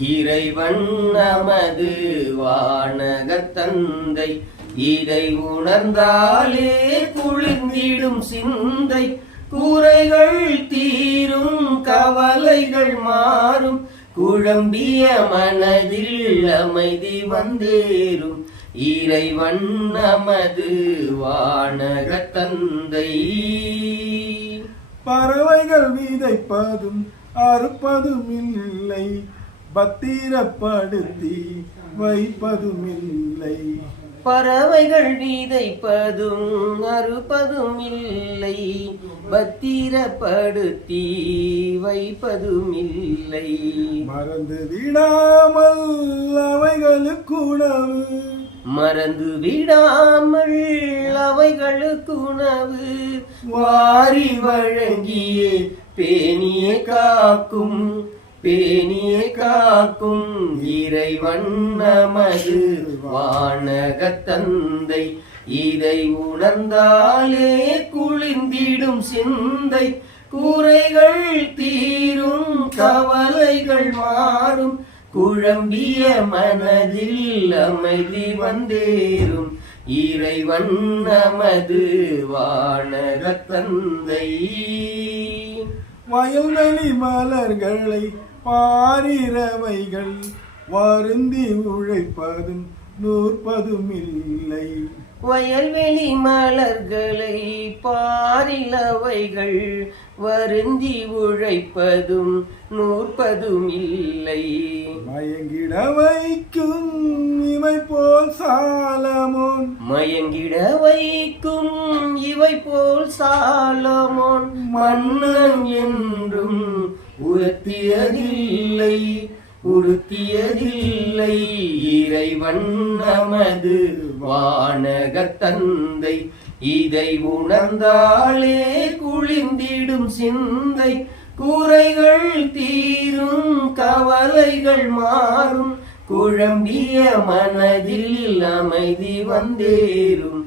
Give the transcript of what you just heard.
இறைவன் நமது வானகத் தந்தை, இதை உணர்ந்தாலே குளிர்ந்திடும் சிந்தை. குறைகள் தீரும், கவலைகள் மாறும், குழம்பிய மனதில் அமைதி வந்தேறும். இறைவன் நமது வானகத் தந்தை. பறவைகள் விதைப்பதும் அறுப்பதும் இல்லை, பத்திரப்படுத்தி வைப்பதும் இல்லை. பறவைகள் விதைப்பதும் அறுப்பதும் இல்லை, பத்திரப்படுத்தி வைப்பதும் இல்லை. மறந்து விடாமல் அவைகளுக்கு உணவு, மறந்து விடாமல் அவைகளுக்கு உணவு, வாரி வழங்கியே பேணியே காக்கும், பேணியே காக்கும். இறைவன் நமது வானகத் தந்தை, இதை உணர்ந்தாலே குளிர்ந்திடும் சிந்தை. குறைகள் தீரும், கவலைகள் மாறும், குழம்பிய மனதில் அமைதி வந்தேறும். இறைவன் நமது வானகத் தந்தை. வயல்வெளி மலர்களை பாரிரவைகள் வருந்தி உழைப்பதும் நூற்பதும் இல்லை. வயல்வெளி மலர்களை பாரிலவைகள் வருந்தி உழைப்பதும் நூற்பதும் இல்லை. மயங்கிட வைக்கும் இவை போல் சாலமோன், மயங்கிட வைக்கும் இவை போல் சாலமோன். மன்னன் என்றும் உயர்த்தியதில்லை, உடுத்தியதில்லை. இறைவன் நமது வானகத் தந்தை, இதை உணர்ந்தாலே குளிர்ந்திடும் சிந்தை. குறைகள் தீரும், கவலைகள் மாறும், குழம்பிய மனதில் அமைதி வந்தேறும்.